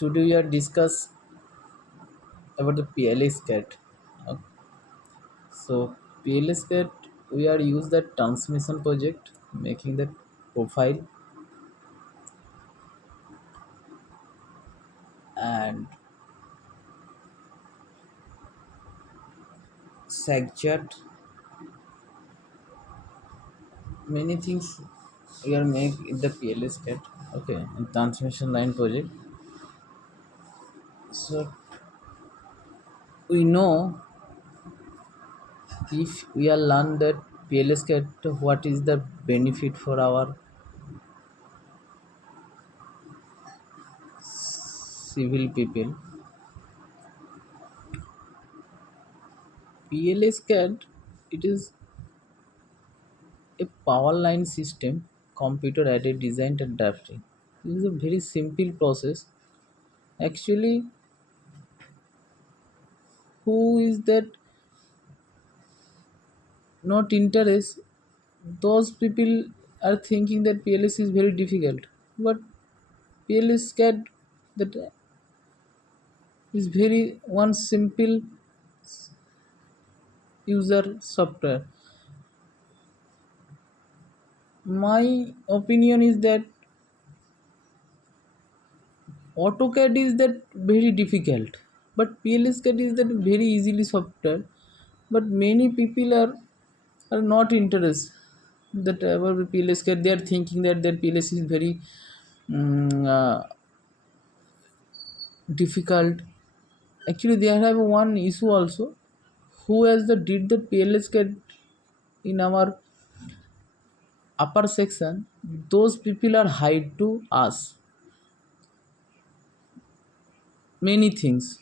Today we are discuss about the PLS cat. Okay. So PLS cat we are use the transmission project making the profile and SagChat. Many things we are make in the PLS cat. Okay, in transmission line project. So we know if we are learn that PLS cat what is the benefit for our civil people. PLS cat it is a power line system, computer aided design and drafting. This is a very simple process. Actually, who is that not interest? Those people are thinking that PLS is very difficult, but PLS CAD that is very one simple user software. My opinion is that AutoCAD is that very difficult, but PLS CAD is that very easily software. But many people are not interested that about PLS CAD. They are thinking that their PLS is very mm, uh, difficult. Actually, they have one issue also. Who has the did the PLS CAD in our upper section? Those people are hide to us many things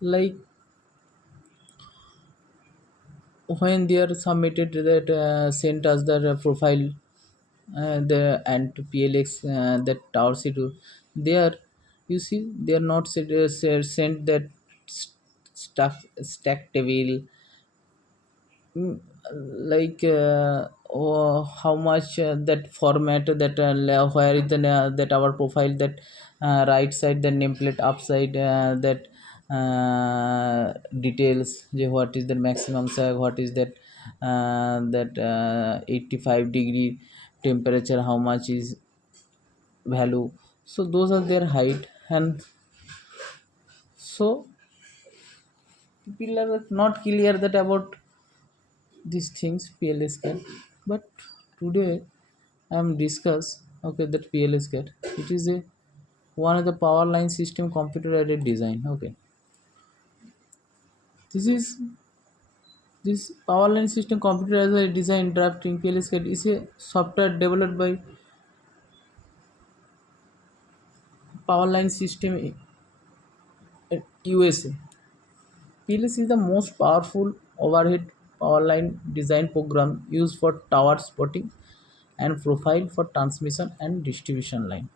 like when they are submitted that sent us the profile the and to PLX that tower C2 there you see they are not sent that stuck stack table. Mm, like how much that format that where is the that our profile that right side the nameplate upside that details what is the maximum sag what is that 85-degree temperature how much is value. So those are their height and so people are not clear that about these things PLS cat. But today I am discuss okay that PLS cat it is a one of the power line system computer aided design. Okay, this is this power line system computer aided design drafting PLS cat is a software developed by power line system in USA. PLS is the most powerful overhead power line design program used for tower spotting and profile for transmission and distribution line.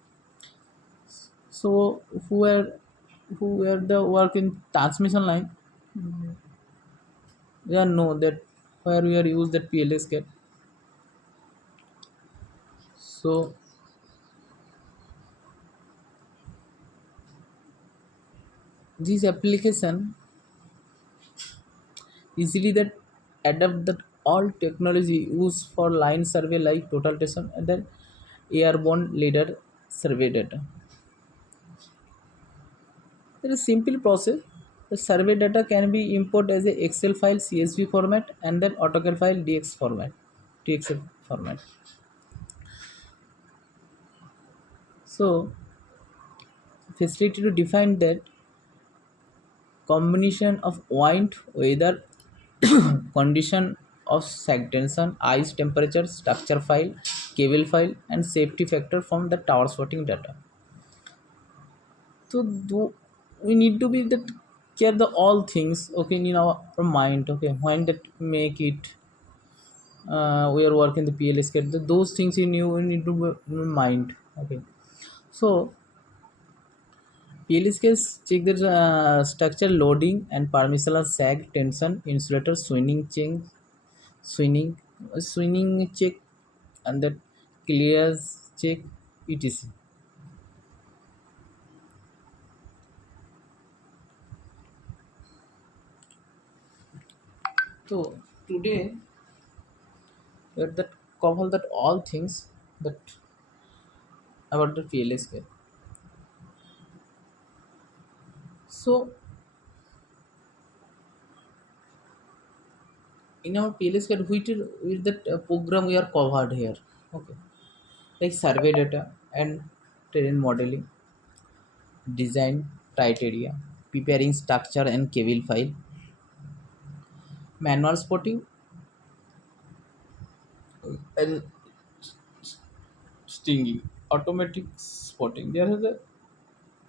So who were the work in transmission line, we are know that where we are use that PLS get. So this application easily that adapt that all technology used for line survey like total station and then airborne leader survey data. There is a simple process. The survey data can be imported as a Excel file CSV format and then AutoCAD file DXL format. So facility to define that combination of wind, weather, condition of sag tension, ice temperature, structure file, cable file, and safety factor from the tower sorting data. So we need to be that care the all things okay in our mind okay when that make it we are working the PLS get those things in you need to be in mind. Okay, so PLS case check the structure loading and permissionless sag tension insulator swinging swinging check and that clears check etc. So today we have that cover that all things that about the PLS care. So in our PLS care, which is with that program we are covered here. Okay, like survey data and terrain modeling, design criteria, preparing structure and cable file, manual spotting and stinging, automatic spotting. There are the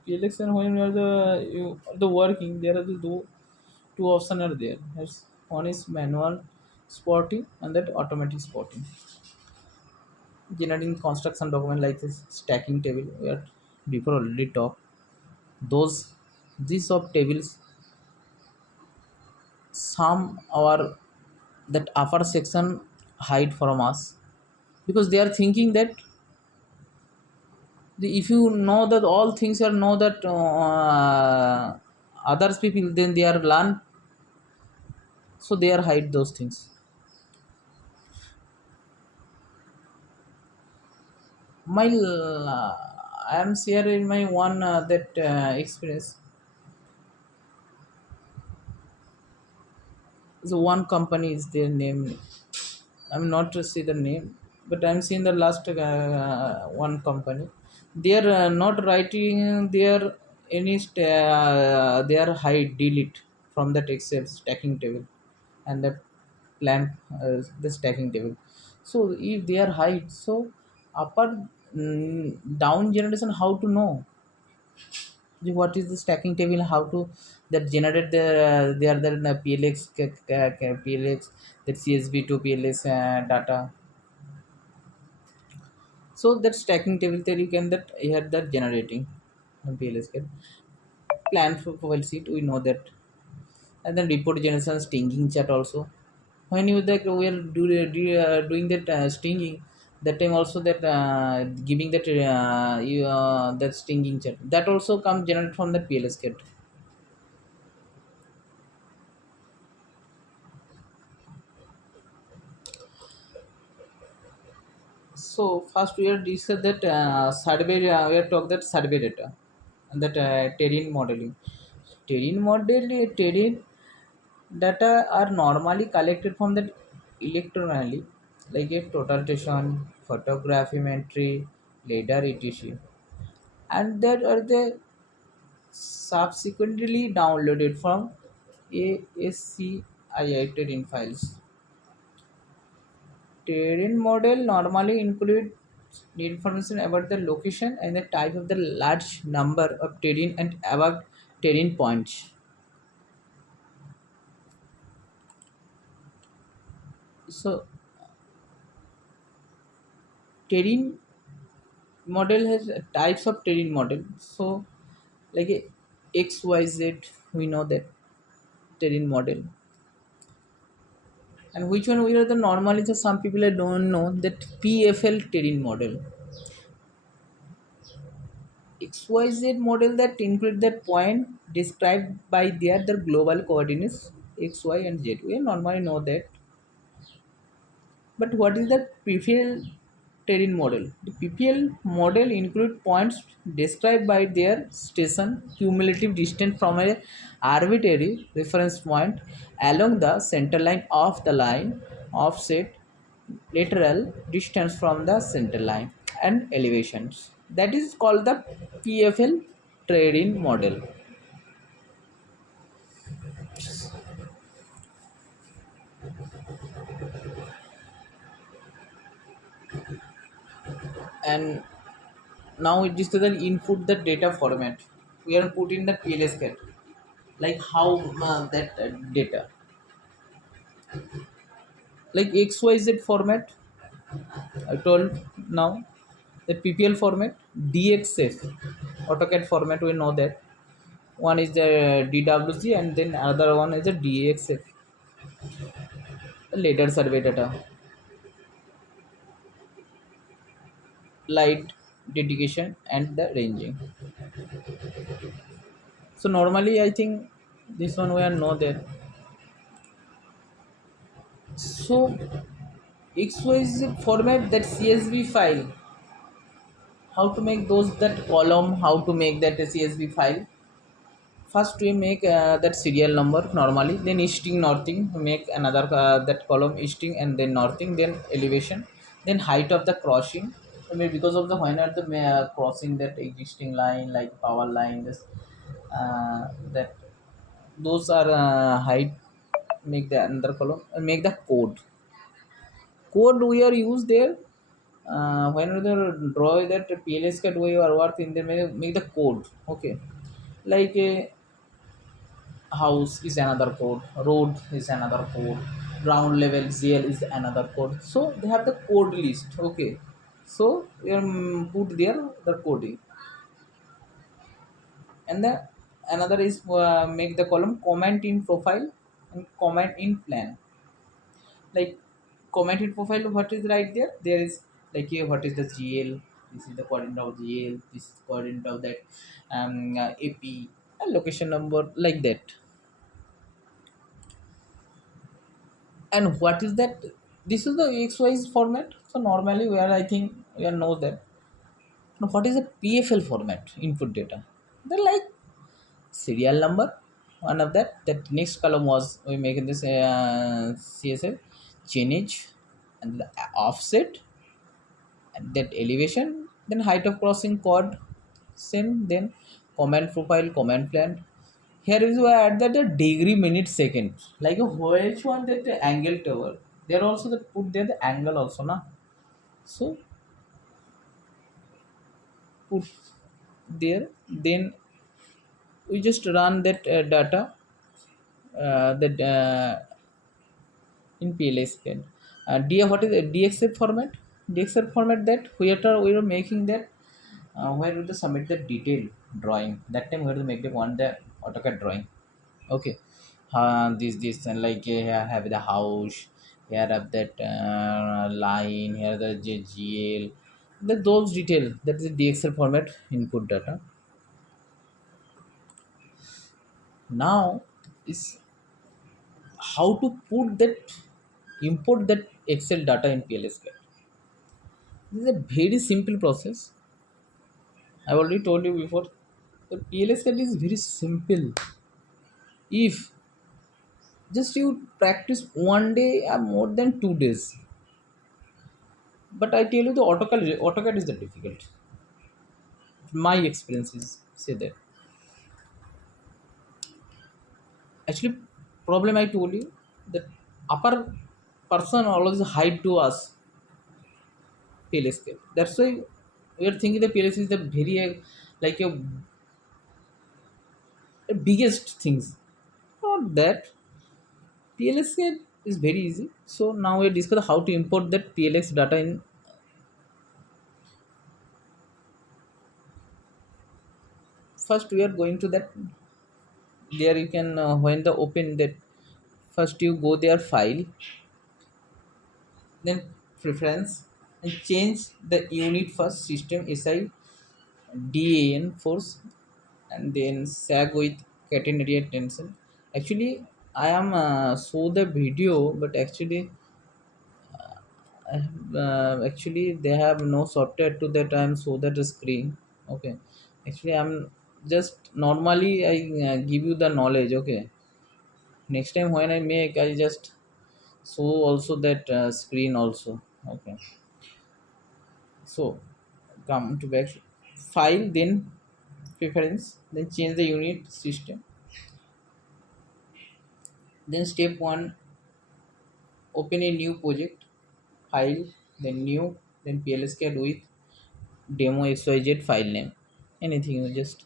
PLX and when you are the working, there are the two options are there. One is manual spotting and that automatic spotting. Generating construction document like this stacking table. We are before already talked. Those these of tables some our that upper section hide from us because they are thinking that if you know that all things are know that others people then they are learn, so they are hide those things. My I am sharing my one that experience. So one company is their name. I'm not to see the name, but I'm seeing the last one company. They are not writing their they are hide delete from that Excel stacking table and the plan the stacking table. So if they are hide, so upper down generation how to know what is the stacking table, how to that generate the they are the PLX PLX that CSV to PLS data. So that stacking table there you can that here that generating on PLS get plan for profile sheet we know that, and then report generation stinging chat also. When you that we are doing that stinging, that time also that giving that that stinging chat that also come generate from the PLS kit. So first we are discuss that survey. We are talk that survey data and that terrain modeling. Terrain data are normally collected from that electronically, like a total station, photogrammetry, radar etc. And that are the subsequently downloaded from ASCII terrain files. Terrain model normally include information about the location and the type of the large number of terrain and about terrain points. So terrain model has types of terrain model. So like a XYZ, we know that terrain model. And which one we are the normally the some people don't know that PFL terrain model. XYZ model that include that point described by their global coordinates X, Y, and Z. We normally know that. But what is the PPL terrain model? The PPL model include points described by their station cumulative distance from a arbitrary reference point along the center line of the line, offset lateral distance from the center line, and elevations. That is called the PFL terrain model. And now it is to the input the data format. We are put in the PLS cat. Like how that data like XYZ format. I told now the PPL format, DXF AutoCAD format. We know that one is the DWG and then other one is the DXF, later survey data, light dedication and the ranging. So normally I think this one we are know that So xyz format that csv file, how to make those that column, how to make that csv file. First we make that serial number normally, then easting northing, make another that column easting and then northing, then elevation, then height of the crossing. I mean, because of the when are the crossing that existing line like power line, this that those are height, make the another column and make the code we are use there. When we draw that pls cut way or work in the make the code, okay, like a house is another code, road is another code, ground level zl is another code, so they have the code list, okay. So we put there the coding, and the another is make the column comment in profile and comment in plan. Like comment in profile, what is right there, there is like what is the gl, this is the coordinate of gl, this is coordinate of that ap and location number, like that. And what is that, this is the xyz format. So normally where I think we all know that. Now what is a pfl format, input data, they're like serial number, one of that, that next column was we make in this csv change, and the offset, and that elevation, then height of crossing chord, same, then comment profile, comment plan. Here is we add that the degree, minute, second, like a which one that the angle tower, there also that put there the angle also na. So put there, then we just run that data, that in PLSQL. What is the DXF format? DXF format that we are making that where we to submit the detailed drawing. That time we have to make the one the AutoCAD drawing. Okay. This and like here have the house. Here have that line. Here the GL. Those detail. That is the DXL format input data. Now is how to put that, import that Excel data in PLSQL. This is a very simple process. I've already told you before. The PLSQL is very simple. If just you practice one day or more than 2 days. But I tell you the AutoCAD is the difficult. My experiences say that. Actually, problem I told you that upper person always hide to us PLSQL. That's why we are thinking the PLSQL is the very like a biggest things. Not that PLSQL is very easy. So now we discuss how to import that PLX data in. First, we are going to that. There you can when the open that, first you go there file, then preference, and change the unit first, system si dan force, and then sag with catenary tension. Actually, I am show the video, but actually actually they have no software to that I am show that screen, okay. Actually I'm just normally I give you the knowledge, okay. Next time when I make, I just show also that screen also, okay. So come to back file, then preference, then change the unit system, then step 1, open a new project, file, then new, then plscad with demo xyz file name, anything you just.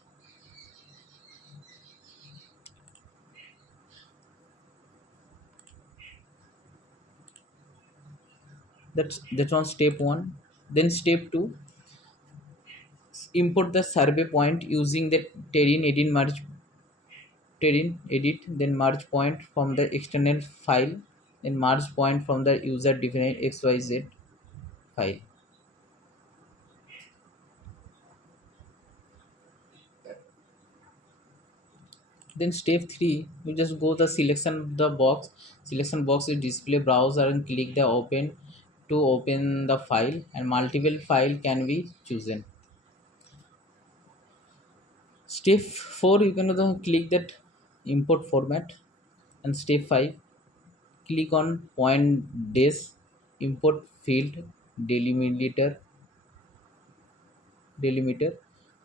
That's on step 1. Then step 2, import the survey point using the terrain edit merge, terrain edit, then merge point from the external file, then merge point from the user defined xyz file. Then step 3, you just go the selection box is display browser and click the open to open the file, and multiple file can be chosen. Step 4, you can click that import format. And step 5, click on point dash import field delimiter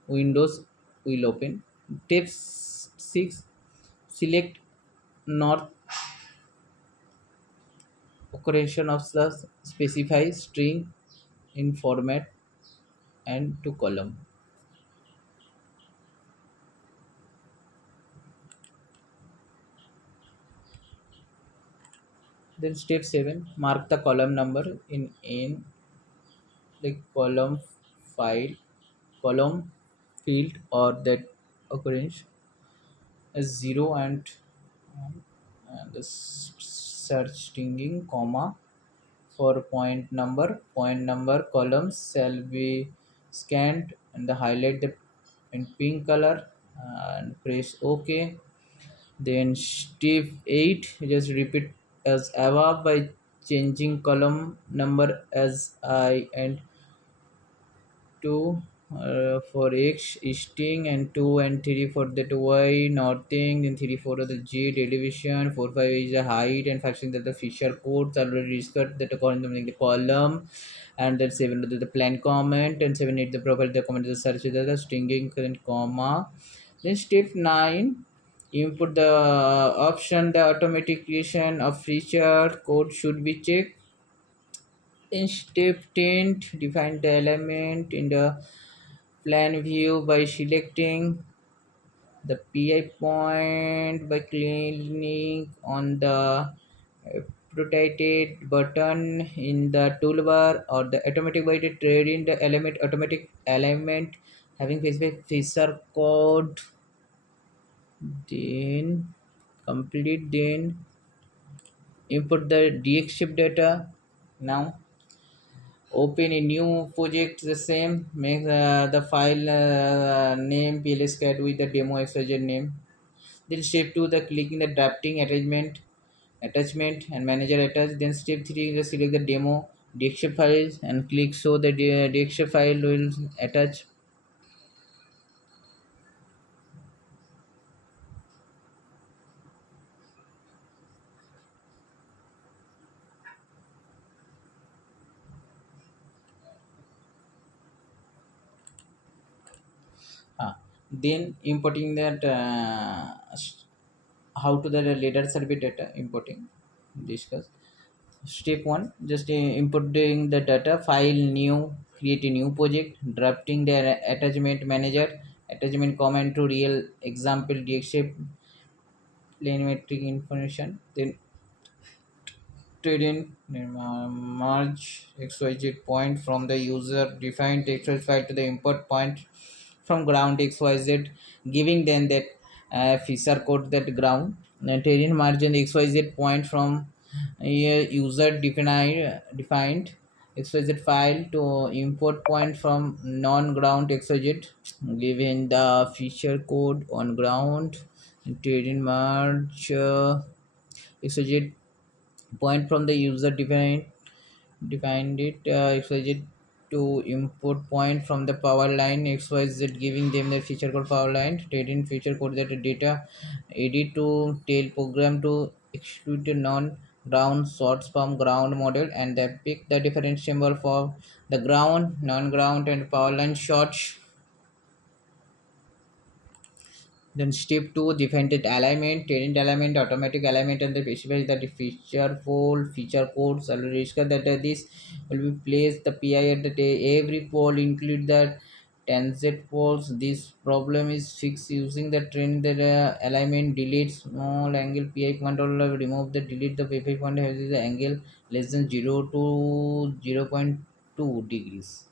windows will open. Step 6, select north occurrence of the specify string in format and to column. Then step 7, mark the column number in the file column field or that occurrence as 0 and the search stringing comma for point number columns shall be scanned and the highlight the in pink color and press ok. Then step 8, just repeat as above by changing column number as I and 2 for X easting, and 2 and 3 for that Y northing, then 3 for the G television, 4 5 is the height, and 5 6 that the Fisher codes already discussed that according to the column, and then 7 the plan comment, and 7 8 the profile the comment the search the stringing current comma. Then step 9, input the option the automatic creation of feature code should be checked. In step 10, define the element in the plan view by selecting the PI point by clicking on the rotated button in the toolbar, or the automatic by the trade in the automatic element having specific feature code. Then complete, then input the DXShift data. Now open a new project, the same, make the file name plscat with the demo xyz name. Then step 2, the clicking the drafting attachment and manager attach. Then step 3, just select the demo dxf files and click so the dxf file will attach. Then importing that how to the later survey data importing discuss. Step 1, just importing the data file new, create a new project, drafting the attachment manager, attachment comment to real example dxshape planimetric information. Then trade in merge xyz point from the user defined xyz file to the import point from ground xyz, giving them that feature code that ground. Terrain margin xyz point from user defined xyz file to import point from non-ground xyz, giving the feature code on ground. Terrain merge xyz point from the user defined it xyz to import point from the power line xyz, giving them the feature code power line. Trading feature code that data edit to tail program to exclude the non ground sorts from ground model, and then pick the different symbol for the ground non-ground and power line shots. Then step 2, define the alignment, tenant alignment, automatic alignment, and the specify that the feature fold, feature codes, and risk that this will be placed the PI at the every pole, include the tangent poles. This problem is fixed using the trend that alignment, delete small angle PI controller, remove the delete the PI point has the angle less than 0 to 0.2 degrees.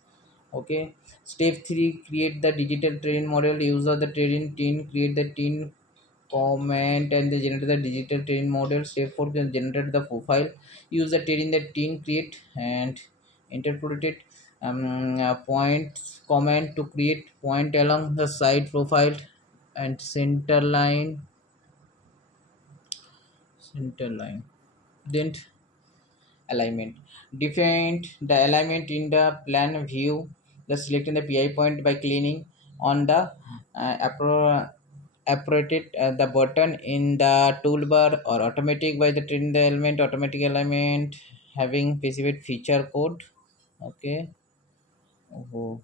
Okay. Step 3, create the digital train model. Use of the train tin, create the tin comment and the generate the digital train model. Step 4, can generate the profile. Use the train the tin create and interpret it point comment to create point along the side profile and center line. center line. Then alignment. Define the alignment in the plan view. The selecting the pi point by clicking on the appropriate the button in the toolbar, or automatic by the training the element automatic alignment having specific feature code. Okay. Oh.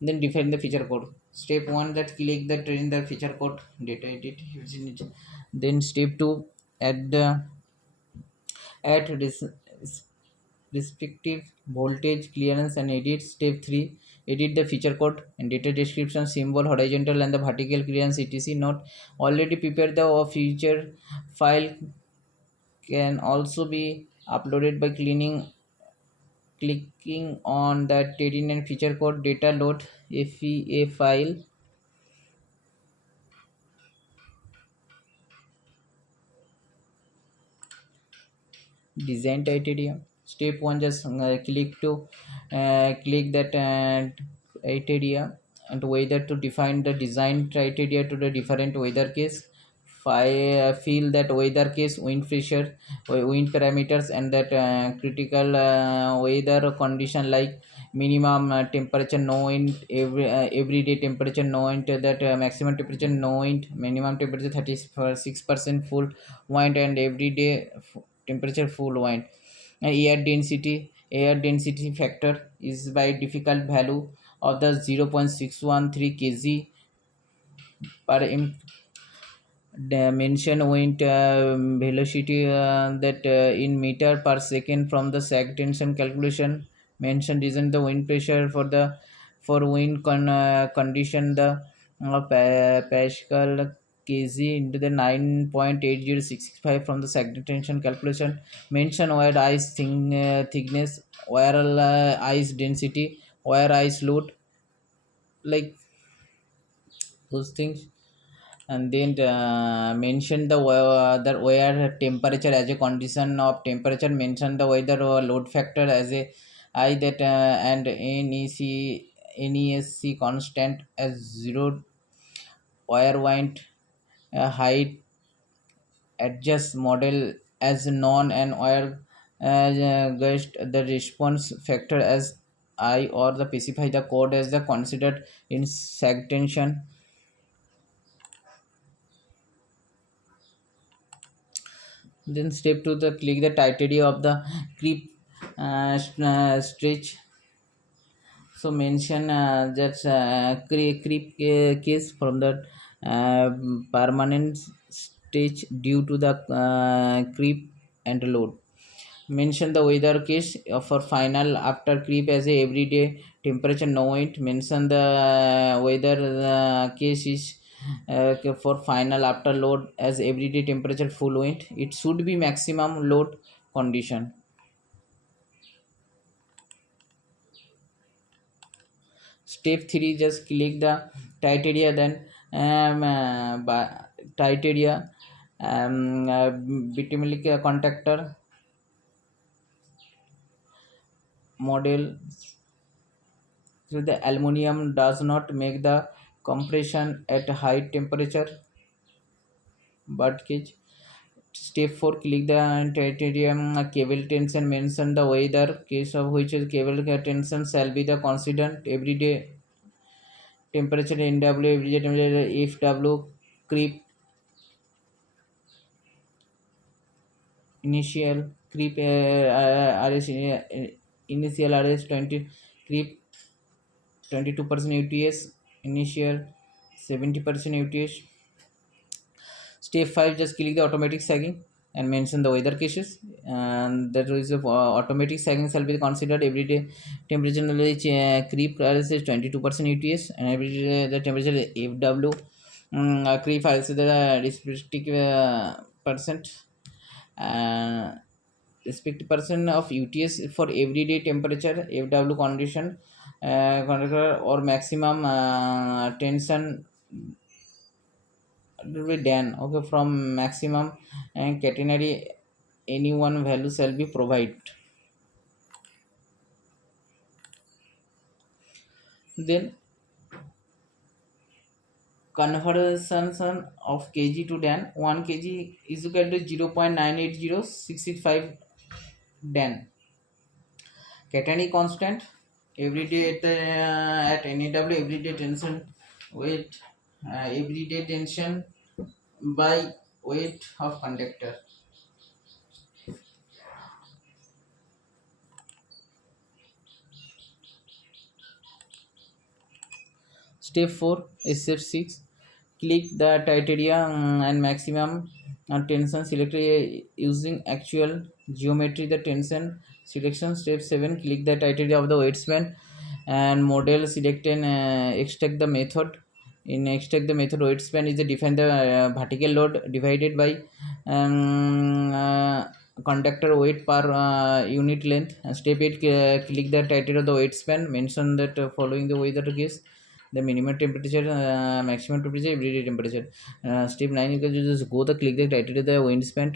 Then define the feature code. Step 1, that click the train the feature code data edit using it. Then step 2, add the add respective voltage clearance and edit. Step 3, edit the feature code and data description symbol horizontal and the vertical clearance etc. Not already prepared the feature file can also be uploaded by clicking on the terrain and feature code data load FEA file. Design criteria. Step 1, just click that criteria and whether to define the design criteria to the different weather case. Feel that weather case wind pressure, wind parameters, and that critical weather condition like minimum temperature no wind, everyday temperature no wind, that maximum temperature no wind, minimum temperature 36% full wind, and everyday temperature full wind. Air density factor is by difficult value of the 0.613 kg per dimension wind velocity, that in meter per second from the sag tension calculation. Mentioned isn't the wind pressure for the for wind condition the Pascal kg into the 9.80665 from the sag tension calculation. Mention wire ice thickness, wire ice density, wire ice load, like those things. And then mention the that where temperature as a condition of temperature. Mention the weather load factor as a I, that and NESC constant as 0. Wire wind height adjust model as non, and wire gust the response factor as I, or the specify the code as the considered in sag tension. Then step to the click the criteria of the creep stretch. So mention that creep case from the uh, permanent stage due to the creep and load. Mention the weather case for final after creep as a everyday temperature no wind. Mention the weather case is for final after load as everyday temperature full wind. It should be maximum load condition. Step 3, just click the criteria, then criteria bituminous contactor model. So the aluminum does not make the compression at high temperature but cage. Step 4, click the titanium cable tension. Mention the weather case of which is cable tension shall be the constant everyday temperature NW, everyday temperature if W. Creep initial creep RS initial RS 20, creep 22% UTS, initial 70% UTS. Step 5, just click the automatic sagging and mention the weather cases. And that is automatic sagging shall be considered everyday temperature knowledge creep RS is 22% UTS, and everyday the temperature FW creep RS is the respective percent, and respective percent of UTS for everyday temperature FW condition, or maximum tension will be done. Okay, from maximum and catenary any one value shall be provided. Then conversion of kg to dan, 1 kg is equal to 0.980665 dan. Catenary constant everyday at NAW, everyday tension weight, everyday tension by weight of conductor. Step 4, step 6, click the criteria and maximum tension select using actual geometry the tension selection. Step 7, click the criteria of the weight span and model select and extract the method. In extract the method, weight span is the define the vertical load divided by conductor weight per unit length. Step 8, click the criteria of the weight span, mention that following the weather case the minimum temperature, maximum temperature, everyday temperature. Step 9, you can just go the click the criteria the weight span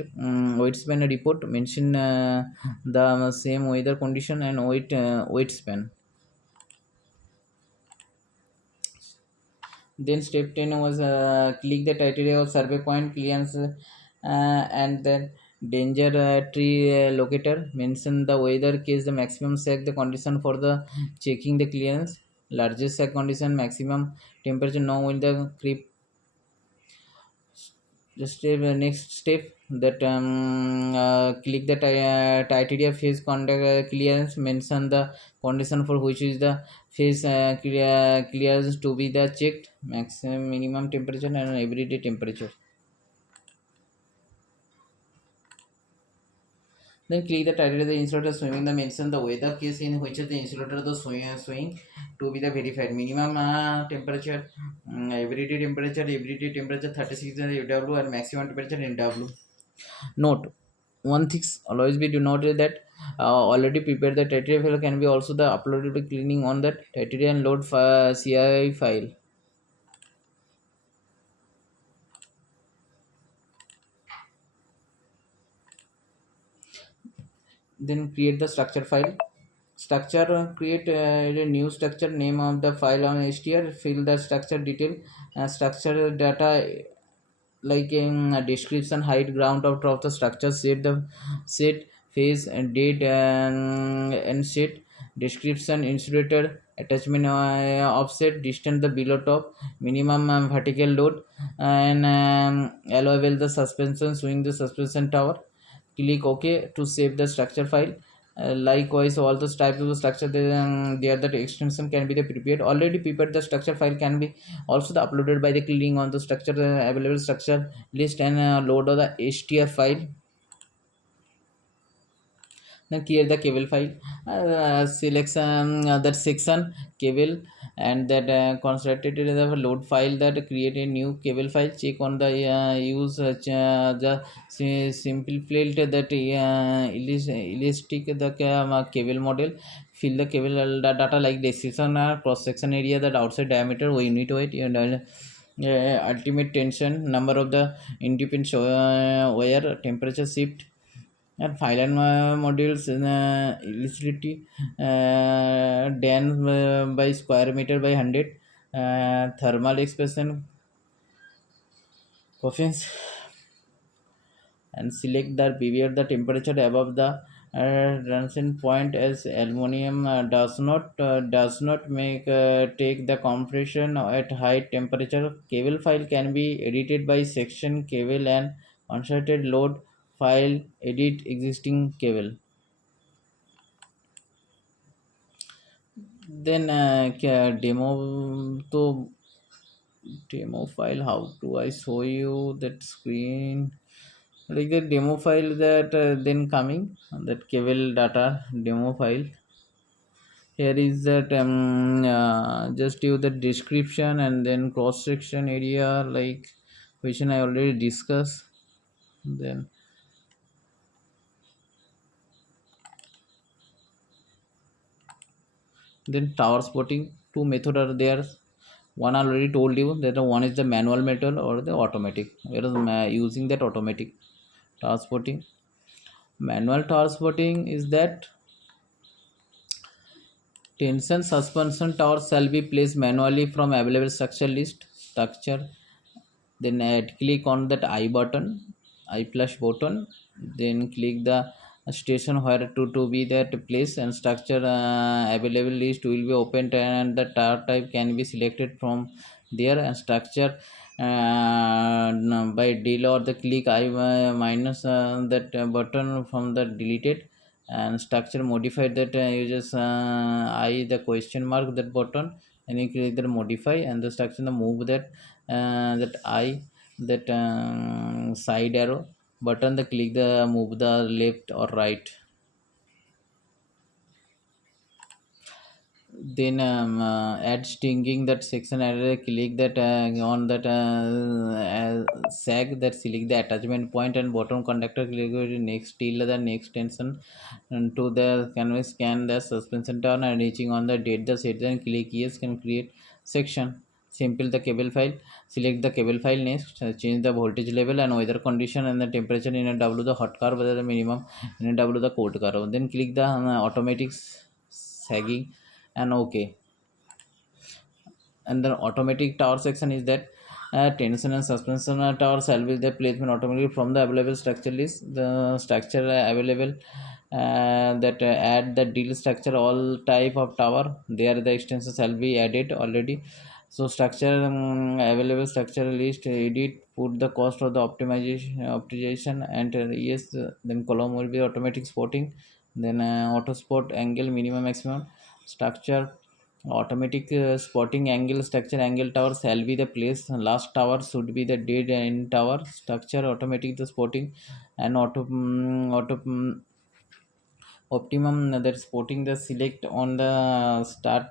report, mention the same weather condition and weight span. Then step 10 was click the criteria of survey point clearance and then danger tree locator, mention the weather case the maximum sag the condition for the checking the clearance, largest sag condition, maximum temperature no wind the creep. Just next step that click the criteria phase contact clearance, mention the condition for which is the phase clearance to be the checked, maximum minimum temperature and everyday temperature. Then click the title of the insulator swimming, the mention the weather case in which the insulator the swing to be the verified minimum temperature, everyday temperature 36 UW and maximum temperature in W. Note: one thing always be do note that already prepared the criteria file can be also the uploaded by cleaning on that criteria and load CI file. Then create the structure file. Structure create a new structure, name of the file on HTR, fill the structure detail, structure data like in description, height, ground out of the structure, set phase and date and set description, insulator attachment, offset distance the below top, minimum vertical load and allowable the suspension, swing the suspension tower. Click OK to save the structure file. Likewise, all those types of structure there that extension can be the prepared, already prepared the structure file can be also the uploaded by the clicking on the structure available structure list and load of the htr file. Then clear the cable file, select that section cable and that constructed the load file, that create a new cable file, check on the use the simple plate that elastic the cable model, fill the cable data like description, cross section area, that outside diameter or unit weight and ultimate tension, number of the independent wire, temperature shift and file and modules in electricity dan by square meter by 100, thermal expression coefficients, and select the period the temperature above the transition point, as aluminum does not make take the compression at high temperature. Cable file can be edited by section cable and uncertain load file, edit existing cable. Then demo file, how do I show you that screen, like the demo file that then coming that cable data demo file. Here is that just give the description and then cross section area like which I already discussed. Then tower spotting, two method are there. One I already told you that one is the manual method or the automatic. Whereas using that automatic tower spotting, manual tower spotting is that tension suspension tower shall be placed manually from available structure list. structure, then click on that I plus button, then click the station where to be that place, and structure available list will be opened and the tower type can be selected from there, and structure by deal or the click I minus that button from the deleted, and structure modified that uses I the question mark that button, and you click the modify, and the structure the move that that I that side arrow button, the click the move the left or right. Then add stinging that section array, click that on that sag that select the attachment point and bottom conductor, click the next till the next tension and to the canvas, scan the suspension turn and reaching on the date the set, then click yes can create section. Simple the cable file, select the cable file, next change the voltage level and weather condition and the temperature in a w the hot curve whether the minimum, in a w the cold curve, then click the automatic sagging and OK. And the automatic tower section is that tension and suspension tower shall be the placement automatically from the available structure list, the structure available that add the deal structure all type of tower there the extensions shall be added already. So structure available structure list edit, put the cost of the optimization and yes, then column will be automatic spotting, then auto spot angle minimum maximum, structure automatic spotting angle, structure angle tower shall be the place, last tower should be the dead end tower, structure automatic the spotting and optimum that spotting the select on the start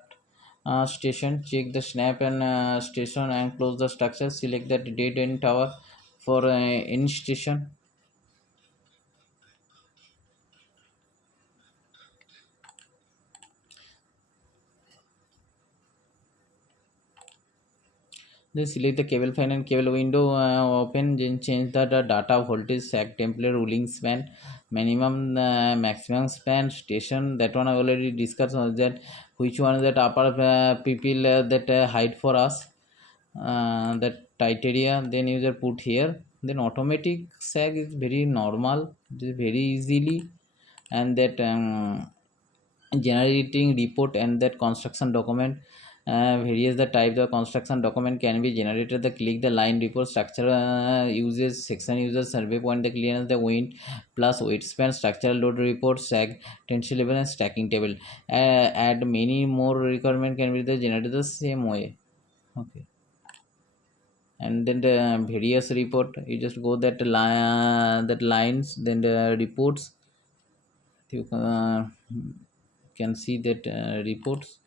station, check the snap and station and close the structure, select that dead end tower for in station. Then select the cable fan and cable window open. Then change the data voltage, sag template, ruling span, minimum, maximum span, station. That one I already discussed. That which one is that upper people that hide for us. That criteria. Then user put here. Then automatic sag is very normal. It is very easily, and that generating report and that construction document, various the type the construction document can be generated, the click the line report, structure uses section uses survey point, the clearance the wind plus weight span, structural load report, sag tension level and stacking table. Add many more requirement can be the generated the same way. Okay. And then the various report, you just go that line that lines, then the reports, you can see that reports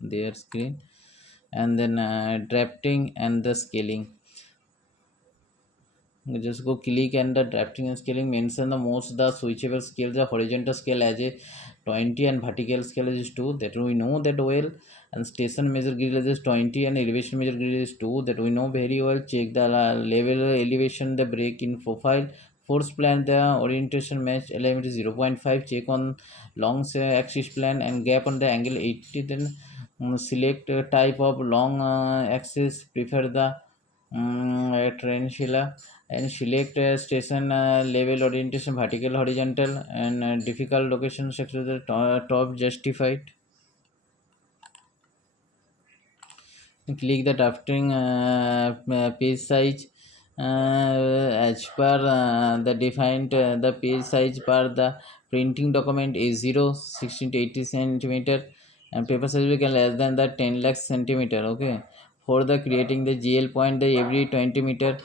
their screen, and then drafting and the scaling. You just go click and the drafting and scaling, mention the most the switchable scale, the horizontal scale as a 20 and vertical scale is 2, that we know that well, and station measure grid is 20 and elevation measure grid is 2, that we know very well. Check the level elevation the break in profile, force plan the orientation match alignment is 0.5, check on long axis plan and gap on the angle 80, then select type of long axis, prefer the tarantula, and select station level orientation vertical horizontal, and difficult location sector the top justified. Click the drafting page size as per the defined the page size per the printing document is 0 16 to 80 centimeter, and paper size will be less than the 10 lakh centimeter. Okay. For the creating the GL point the every 20 meter,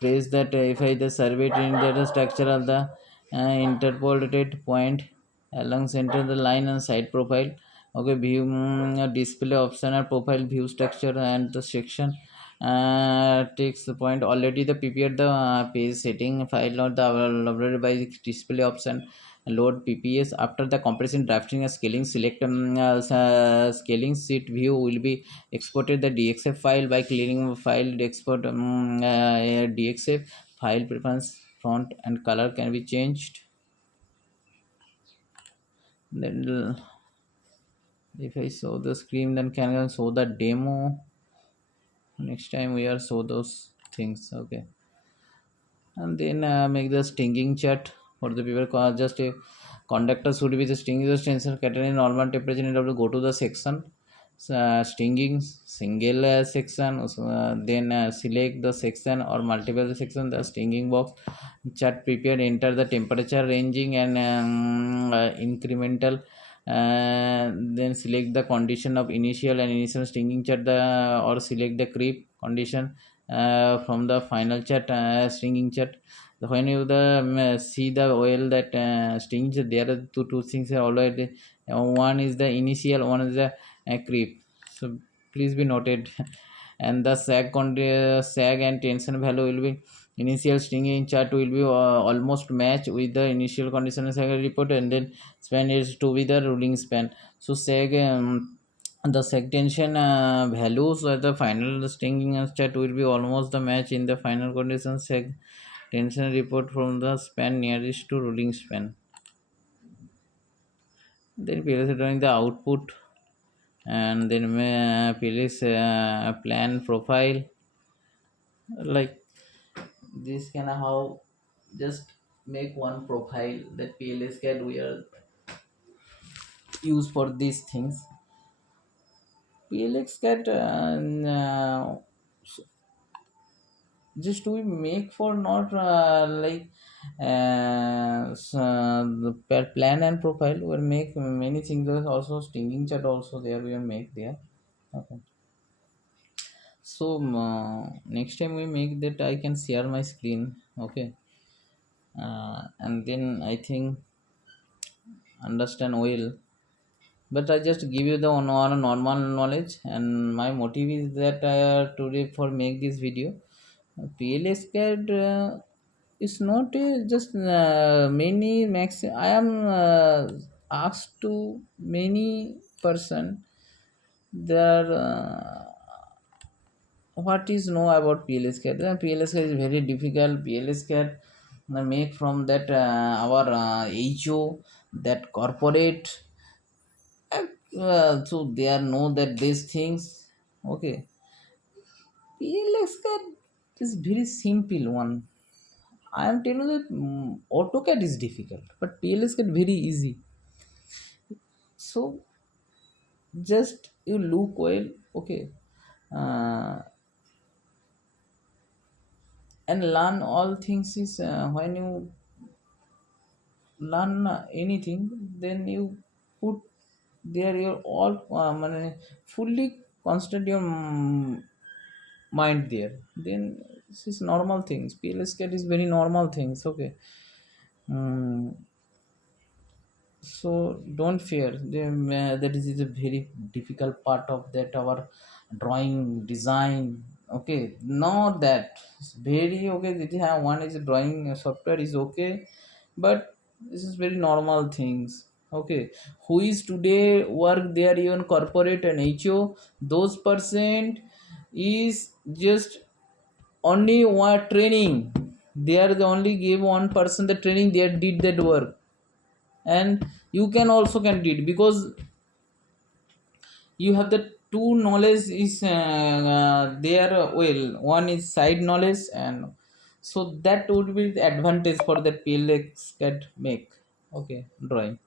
place that if I the survey in the structure of the interpolated point along center the line and side profile. Okay, view display option and profile view structure and the section takes the point already the prepared the page setting file not the uploaded by the display option, load pps after the compression drafting and scaling, select scaling sheet view will be exported the dxf file by clearing file export dxf file preference font and color can be changed. Then if I show the screen then can I show the demo. Next time we are show those things. Okay. And then make the stinging chart for the people. Just a conductor should be the stinging the tensor category normal temperature. You have to go to the section, stinging single section. Then select the section or multiple section. The stinging box chart prepared. Enter the temperature ranging and incremental. Then select the condition of initial and initial stinging chart. Or select the creep condition from the final chart stringing chart. When you see the oil that stings, there are two things are already. One is the initial, one is the creep. So please be noted. And the sag and tension value will be initial stinging chart will be almost match with the initial condition sag report, and then span is to be the ruling span. So sag the seg tension values at the final stinging and stat will be almost the match in the final condition seg tension report from the span nearest to ruling span. Then PLC drawing the output, and then PLC plan profile like this kind of how just make one profile that PLS can we are use for these things. PLX cat just we make for not the plan and profile will make many things. There's also stinging chat also there we will make there. Okay. So next time we make that I can share my screen. Okay. And then I think understand well, but I just give you the on a normal knowledge, and my motive is that today for make this video. PLS CAD is not just many max. I am asked to many person there. What is know about PLS CAD? PLS CAD is very difficult. PLS CAD make from that our HO that corporate. So they are know that these things. Okay, PLS CAD is very simple one. I am telling you that AutoCAD is difficult, but PLS CAD very easy. So just you look well, okay, uh, and learn all things is when you learn anything, then you put there your all fully concentrate your mind there. Then this is normal things. PLS CAD is very normal things. Okay. Mm, so don't fear. That is a very difficult part of that our drawing design. Okay, not that it's very okay. That have one is drawing software is okay, but this is very normal things. Okay, who is today work there even corporate and HO, those percent is just only one training. They are the only give one person the training, they did that work, and you can also can do it because you have the two knowledge is there. Well, one is side knowledge, and so that would be the advantage for the PLX can make. Okay, drawing.